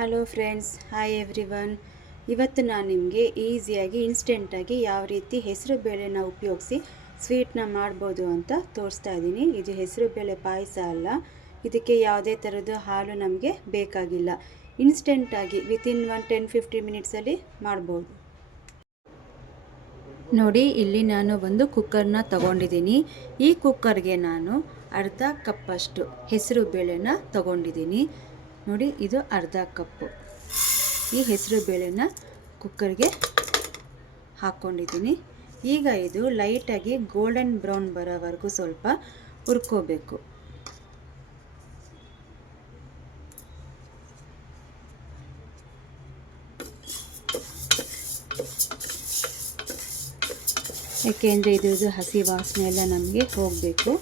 Hello friends, hi everyone. ಇವತ್ತು ನಾನು ನಿಮಗೆ ಈಸಿಯಾಗಿ ಇನ್ಸ್ಟೆಂಟಾಗಿ ಯಾವ ರೀತಿ ಹೆಸರು ಬೇಳೆನ ಉಪಯೋಗಿಸಿ ಸ್ವೀಟ್ನ ಮಾಡ್ಬೋದು ಅಂತ ತೋರಿಸ್ತಾ ಇದ್ದೀನಿ. ಇದು ಹೆಸರು ಬೇಳೆ ಪಾಯಸ ಅಲ್ಲ, ಇದಕ್ಕೆ ಯಾವುದೇ ಥರದ ಹಾಲು ನಮಗೆ ಬೇಕಾಗಿಲ್ಲ. ಇನ್ಸ್ಟೆಂಟಾಗಿ ವಿತಿನ್ 10-15 ಮಿನಿಟ್ಸಲ್ಲಿ ಮಾಡ್ಬೋದು. ನೋಡಿ, ಇಲ್ಲಿ ನಾನು ಒಂದು ಕುಕ್ಕರ್ನ ತಗೊಂಡಿದ್ದೀನಿ. ಈ ಕುಕ್ಕರ್ಗೆ ನಾನು ಅರ್ಧ ಕಪ್ಪಷ್ಟು ಹೆಸರು ಬೇಳೆನ ತಗೊಂಡಿದ್ದೀನಿ. ನೋಡಿ, ಇದು ಅರ್ಧ ಕಪ್ಪು. ಈ ಹೆಸರು ಬೇಳೆನ ಕುಕ್ಕರ್ಗೆ ಹಾಕ್ಕೊಂಡಿದ್ದೀನಿ. ಈಗ ಇದು ಲೈಟಾಗಿ ಗೋಲ್ಡನ್ ಬ್ರೌನ್ ಬರೋವರೆಗೂ ಸ್ವಲ್ಪ ಹುರ್ಕೋಬೇಕು. ಯಾಕೆಂದರೆ ಇದ್ರದ್ದು ಹಸಿ ವಾಸನೆ ಎಲ್ಲ ನಮಗೆ ಹೋಗಬೇಕು.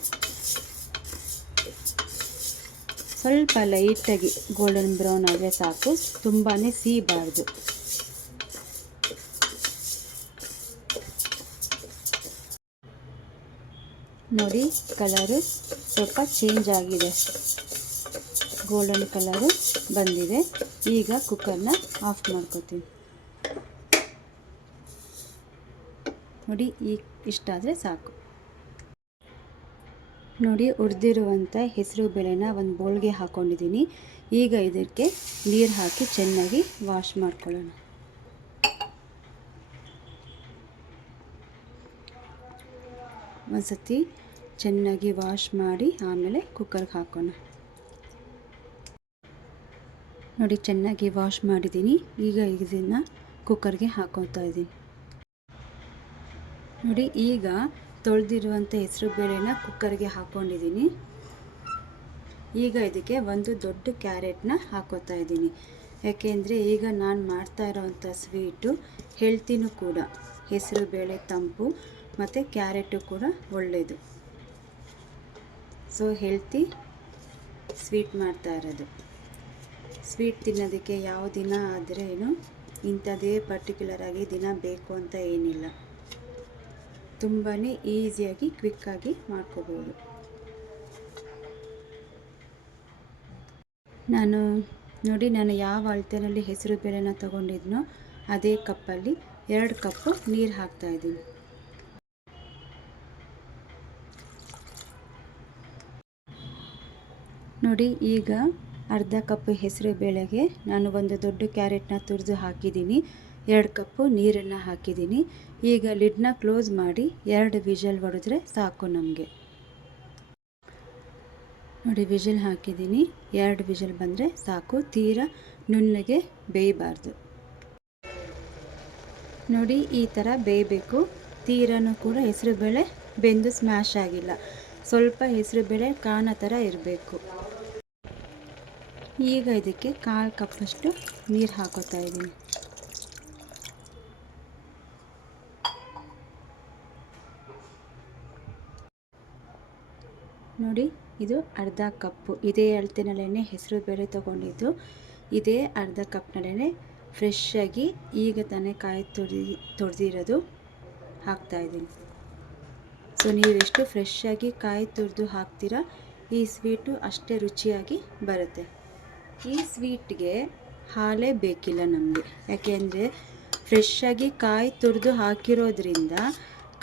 ಸ್ವಲ್ಪ ಲೈಟಾಗಿ ಗೋಲ್ಡನ್ ಬ್ರೌನ್ ಆದರೆ ಸಾಕು, ತುಂಬಾ ಸಿಹಿಬಾರ್ದು. ನೋಡಿ, ಕಲರು ಸ್ವಲ್ಪ ಚೇಂಜ್ ಆಗಿದೆ, ಗೋಲ್ಡನ್ ಕಲರು ಬಂದಿದೆ. ಈಗ ಕುಕ್ಕರ್ನ ಆಫ್ ಮಾಡ್ಕೋತೀನಿ. ನೋಡಿ, ಈಗ ಇಷ್ಟಾದರೆ ಸಾಕು. ನೋಡಿ, ಹುರಿದಿರುವಂಥ ಹೆಸರು ಬೇಳೆನ ಒಂದು ಬೌಲ್ಗೆ ಹಾಕ್ಕೊಂಡಿದ್ದೀನಿ. ಈಗ ಇದಕ್ಕೆ ನೀರು ಹಾಕಿ ಚೆನ್ನಾಗಿ ವಾಶ್ ಮಾಡ್ಕೊಳ್ಳೋಣ. ಒಂದ್ಸತಿ ಚೆನ್ನಾಗಿ ವಾಶ್ ಮಾಡಿ ಆಮೇಲೆ ಕುಕ್ಕರ್ಗೆ ಹಾಕೋಣ. ನೋಡಿ, ಚೆನ್ನಾಗಿ ವಾಶ್ ಮಾಡಿದ್ದೀನಿ. ಈಗ ಇದನ್ನು ಕುಕ್ಕರ್ಗೆ ಹಾಕೋತಾ ಇದ್ದೀನಿ. ನೋಡಿ, ಈಗ ತೊಳೆದಿರುವಂಥ ಹೆಸರು ಬೇಳೆನ ಕುಕ್ಕರ್ಗೆ ಹಾಕ್ಕೊಂಡಿದ್ದೀನಿ. ಈಗ ಇದಕ್ಕೆ ಒಂದು ದೊಡ್ಡ ಕ್ಯಾರೆಟ್ನ ಹಾಕೋತಾ ಇದ್ದೀನಿ. ಯಾಕೆಂದರೆ ಈಗ ನಾನು ಮಾಡ್ತಾ ಇರೋವಂಥ ಸ್ವೀಟು ಹೆಲ್ತಿನೂ ಕೂಡ. ಹೆಸರು ಬೇಳೆ ತಂಪು ಮತ್ತು ಕ್ಯಾರೆಟು ಕೂಡ ಒಳ್ಳೆಯದು. ಸೊ ಹೆಲ್ತಿ ಸ್ವೀಟ್ ಮಾಡ್ತಾ ಇರೋದು. ಸ್ವೀಟ್ ತಿನ್ನೋದಕ್ಕೆ ಯಾವ ದಿನ ಆದ್ರೇನು ಇಂಥದ್ದೇ ಪರ್ಟಿಕ್ಯುಲರಾಗಿ ದಿನ ಬೇಕು ಅಂತ ಏನಿಲ್ಲ. ತುಂಬಾ ಈಸಿಯಾಗಿ ಕ್ವಿಕ್ಕಾಗಿ ಮಾಡ್ಕೋಬೋದು. ನಾನು ಯಾವ ಅಳತೆಯಲ್ಲಿ ಹೆಸರು ಬೇಳೆನ ತೊಗೊಂಡಿದ್ನೋ ಅದೇ ಕಪ್ಪಲ್ಲಿ 2 ಕಪ್ಪು ನೀರು ಹಾಕ್ತಾಯಿದ್ದೀನಿ. ನೋಡಿ, ಈಗ ಅರ್ಧ ಕಪ್ಪು ಹೆಸರು ಬೇಳೆಗೆ ನಾನು ಒಂದು ದೊಡ್ಡ ಕ್ಯಾರೆಟ್ನ ತುರಿದು ಹಾಕಿದ್ದೀನಿ. 2 ಕಪ್ಪು ನೀರನ್ನು ಹಾಕಿದ್ದೀನಿ. ಈಗ ಲಿಡ್ನ ಕ್ಲೋಸ್ ಮಾಡಿ 2 ವಿಷಲ್ ಹೊಡೆದ್ರೆ ಸಾಕು ನಮಗೆ. ನೋಡಿ, ವಿಷಲ್ ಹಾಕಿದ್ದೀನಿ. 2 ವಿಷಲ್ ಬಂದರೆ ಸಾಕು, ತೀರಾ ನುಣ್ಣಗೆ ಬೇಯಬಾರ್ದು. ನೋಡಿ, ಈ ಥರ ಬೇಯಬೇಕು. ತೀರನೂ ಕೂಡ ಹೆಸರುಬೇಳೆ ಬೆಂದು ಸ್ಮ್ಯಾಶ್ ಆಗಿಲ್ಲ, ಸ್ವಲ್ಪ ಹೆಸರುಬೇಳೆ ಕಾಣೋ ಥರ ಇರಬೇಕು. ಈಗ ಇದಕ್ಕೆ 1/4 ಕಪ್ಪಷ್ಟು ನೀರು ಹಾಕೋತಾ ಇದ್ದೀನಿ. ನೋಡಿ, ಇದು ಅರ್ಧ ಕಪ್ಪು. ಇದೇ ಅಳತೆನಲ್ಲೇ ಹೆಸರು ಬೇಳೆ ತೊಗೊಂಡಿದ್ದು. ಇದೇ ಅರ್ಧ ಕಪ್ನಲ್ಲೇ ಫ್ರೆಶ್ಶಾಗಿ ಈಗ ತಾನೇ ಕಾಯಿ ತೊಳೆದಿರೋದು ಹಾಕ್ತಾಯಿದ್ದೀನಿ. ಸೊ ನೀವೆಷ್ಟು ಫ್ರೆಶ್ಶಾಗಿ ಕಾಯಿ ತುರಿದು ಹಾಕ್ತೀರಾ, ಈ ಸ್ವೀಟು ಅಷ್ಟೇ ರುಚಿಯಾಗಿ ಬರುತ್ತೆ. ಈ ಸ್ವೀಟ್ಗೆ ಹಾಲೇ ಬೇಕಿಲ್ಲ ನಮಗೆ. ಯಾಕೆಂದರೆ ಫ್ರೆಶ್ಶಾಗಿ ಕಾಯಿ ತುರಿದು ಹಾಕಿರೋದ್ರಿಂದ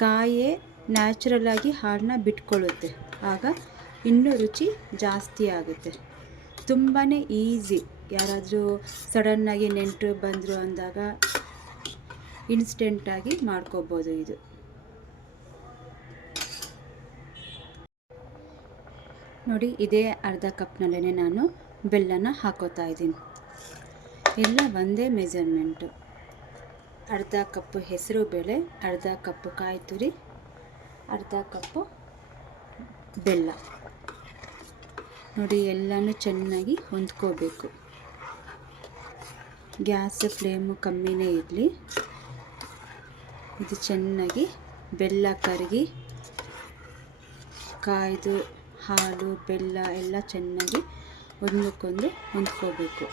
ಕಾಯೇ ನ್ಯಾಚುರಲಾಗಿ ಹಾಲನ್ನ ಬಿಟ್ಕೊಳ್ಳುತ್ತೆ. ಆಗ ಇನ್ನೂ ರುಚಿ ಜಾಸ್ತಿ ಆಗುತ್ತೆ. ತುಂಬಾ ಈಸಿ. ಯಾರಾದರೂ ಸಡನ್ನಾಗಿ ನೆಂಟರು ಬಂದರು ಅಂದಾಗ ಇನ್ಸ್ಟೆಂಟಾಗಿ ಮಾಡ್ಕೋಬೋದು ಇದು. ನೋಡಿ, ಇದೇ ಅರ್ಧ ಕಪ್ನಲ್ಲೇ ನಾನು ಬೆಲ್ಲನ ಹಾಕೋತಾ ಇದ್ದೀನಿ. ಎಲ್ಲ ಒಂದೇ ಮೆಜರ್ಮೆಂಟು. ಅರ್ಧ ಕಪ್ಪು ಹೆಸರು ಬೇಳೆ, ಅರ್ಧ ಕಪ್ಪು ಕಾಯಿ ತುರಿ, ಅರ್ಧ ಕಪ್ಪು ಬೆಲ್ಲ. ನೋಡಿ, ಎಲ್ಲನೂ ಚೆನ್ನಾಗಿ ಹೊಂದ್ಕೋಬೇಕು. ಗ್ಯಾಸ್ ಫ್ಲೇಮು ಕಮ್ಮಿನೇ ಇರಲಿ. ಇದು ಚೆನ್ನಾಗಿ ಬೆಲ್ಲ ಕರಗಿ ಕಾಯ್ದು ಹಾಲು ಬೆಲ್ಲ ಎಲ್ಲ ಚೆನ್ನಾಗಿ ಒಂದಕ್ಕೊಂದು ಹೊಂದ್ಕೋಬೇಕು.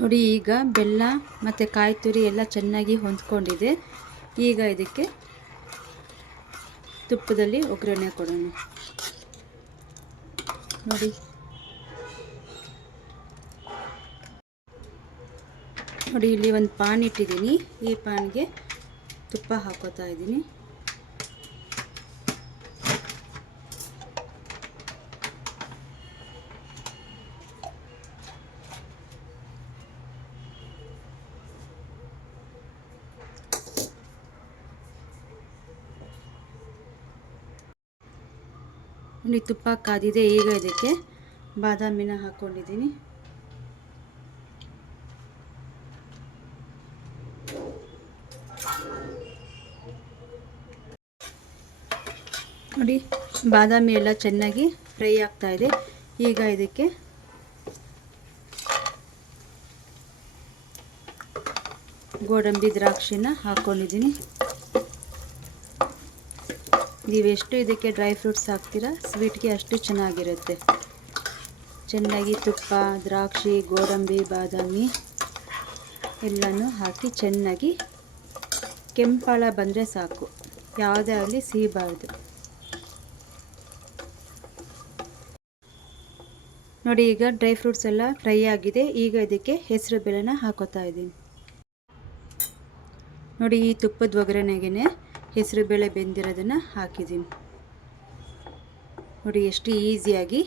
ನೋಡಿ, ಈಗ ಬೆಲ್ಲ ಮತ್ತು ಕಾಯಿ ತುರಿ ಎಲ್ಲ ಚೆನ್ನಾಗಿ ಹೊಂದ್ಕೊಂಡಿದೆ. ಈಗ ಇದಕ್ಕೆ ತುಪ್ಪದಲ್ಲಿ ಒಗ್ಗರಣೆ ಕೊಡೋಣ. ನೋಡಿ ಇಲ್ಲಿ ಒಂದು ಪಾನ್ ಇಟ್ಟಿದ್ದೀನಿ. ಈ ಪಾನ್ಗೆ ತುಪ್ಪ ಹಾಕೋತಾ ಇದ್ದೀನಿ. ನೋಡಿ ತುಪ್ಪ ಕಾದಿದೆ. ಈಗ ಇದಕ್ಕೆ ಬಾದಾಮಿನ ಹಾಕ್ಕೊಂಡಿದ್ದೀನಿ. ನೋಡಿ ಬಾದಾಮಿ ಎಲ್ಲ ಚೆನ್ನಾಗಿ ಫ್ರೈ ಆಗ್ತಾ ಇದೆ. ಈಗ ಇದಕ್ಕೆ ಗೋಡಂಬಿ ದ್ರಾಕ್ಷಿನ ಹಾಕ್ಕೊಂಡಿದ್ದೀನಿ. ನೀವೆಷ್ಟು ಇದಕ್ಕೆ ಡ್ರೈ ಫ್ರೂಟ್ಸ್ ಹಾಕ್ತೀರಾ ಸ್ವೀಟ್ಗೆ ಅಷ್ಟು ಚೆನ್ನಾಗಿರುತ್ತೆ. ಚೆನ್ನಾಗಿ ತುಪ್ಪ, ದ್ರಾಕ್ಷಿ, ಗೋಡಂಬಿ, ಬಾದಾಮಿ ಎಲ್ಲನೂ ಹಾಕಿ ಚೆನ್ನಾಗಿ ಕೆಂಪಾಳ ಬಂದರೆ ಸಾಕು, ಯಾವುದೇ ಆಗಲಿ ಸಿಹಿಬಾರ್ದು. ನೋಡಿ ಈಗ ಡ್ರೈ ಫ್ರೂಟ್ಸ್ ಎಲ್ಲ ಫ್ರೈ ಆಗಿದೆ. ಈಗ ಇದಕ್ಕೆ ಹೆಸರು ಬೇಳೆನ ಹಾಕೋತಾ ಇದ್ದೀನಿ. ನೋಡಿ ಈ ತುಪ್ಪದ ಒಗ್ಗರಣೆಗೆ ಹೆಸರು ಬೇಳೆ ಬೆಂದಿರೋದನ್ನು ಹಾಕಿದ್ದೀನಿ. ನೋಡಿ ಎಷ್ಟು ಈಸಿಯಾಗಿ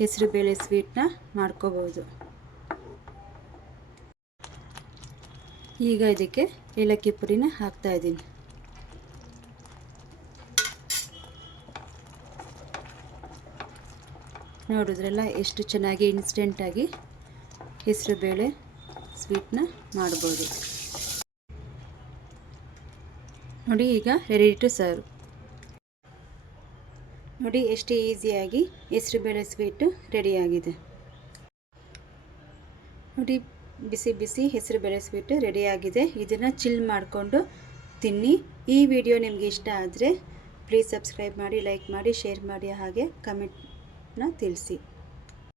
ಹೆಸರು ಬೇಳೆ ಸ್ವೀಟ್ನ ಮಾಡ್ಕೋಬೋದು. ಈಗ ಇದಕ್ಕೆ ಏಲಕ್ಕಿ ಪುಡಿನ ಹಾಕ್ತಾ ಇದ್ದೀನಿ. ನೋಡಿದ್ರಲ್ಲ ಎಷ್ಟು ಚೆನ್ನಾಗಿ ಇನ್ಸ್ಟೆಂಟಾಗಿ ಹೆಸರು ಬೇಳೆ ಸ್ವೀಟ್ನ ಮಾಡ್ಬೋದು. ನೋಡಿ ಈಗ ರೆಡಿ ಟು ಸರ್ವ್. ನೋಡಿ ಎಷ್ಟು ಈಸಿಯಾಗಿ ಹೆಸರು ಬೇಳೆ ಸ್ವೀಟು ರೆಡಿಯಾಗಿದೆ. ನೋಡಿ ಬಿಸಿ ಬಿಸಿ ಹೆಸರು ಬೇಳೆ ಸ್ವೀಟು ರೆಡಿಯಾಗಿದೆ. ಇದನ್ನು ಚಿಲ್ ಮಾಡಿಕೊಂಡು ತಿನ್ನಿ. ಈ ವಿಡಿಯೋ ನಿಮಗೆ ಇಷ್ಟ ಆದರೆ ಪ್ಲೀಸ್ ಸಬ್ಸ್ಕ್ರೈಬ್ ಮಾಡಿ, ಲೈಕ್ ಮಾಡಿ, ಶೇರ್ ಮಾಡಿ, ಹಾಗೆ ಕಮೆಂಟ್ನ ತಿಳಿಸಿ.